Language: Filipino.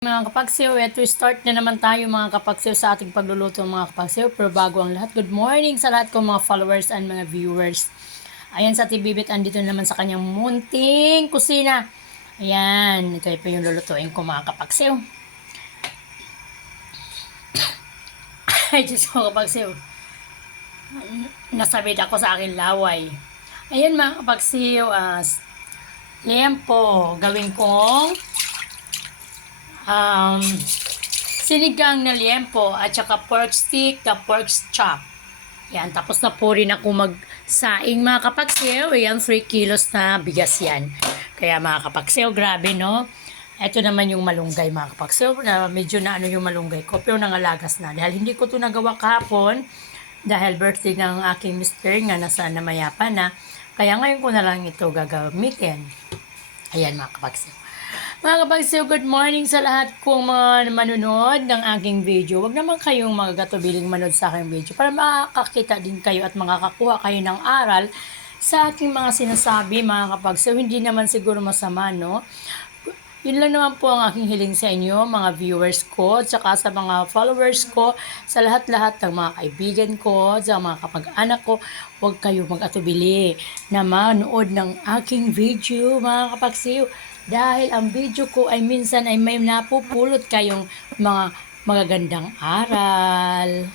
Mga kapagsiw, eto start na naman tayo mga kapagsiw sa ating pagluluto mga kapagsiw. Pero bago ang lahat, good morning sa lahat kong mga followers and mga viewers. Ayan sa Tibibit, andito na naman sa kanyang munting kusina. Ayan, ito pa yung lulutuin ko mga kapagsiw. Ay, Diyos ko kapagsiw. Nasabit ako sa akin laway. Ayan mga kapagsiw, as liempo, gawin kong um, sinigang na liempo at saka pork stick na pork chop. Yan, tapos na po rin ako magsaing mga kapagsew. Yan, 3 kilos na bigas yan. Kaya mga kapagsew, grabe no. Ito naman yung malunggay mga kapagsew. Na medyo na ano yung malunggay ko, pero nangalagas na. Dahil hindi ko to nagawa kahapon, dahil birthday ng aking mister nga nasa namayapa na. Kaya ngayon ko na lang ito gagamitin. Ayan mga kapagsew. Mga kapagsew, good morning sa lahat kong mga manunod ng aking video. Huwag naman kayong mga gatubiling manood sa aking video para makakita din kayo at makakakuha kayo ng aral sa aking mga sinasabi mga kapagsew. Hindi naman siguro masama, no? Yun lang naman po ang aking hiling sa inyo, mga viewers ko, at saka sa mga followers ko, sa lahat-lahat ng mga kaibigan ko, sa mga kapag-anak ko, huwag kayo mag-atubili na manood ng aking video, mga kapagsiw. Dahil ang video ko ay minsan ay may napupulot kayong mga magagandang aral.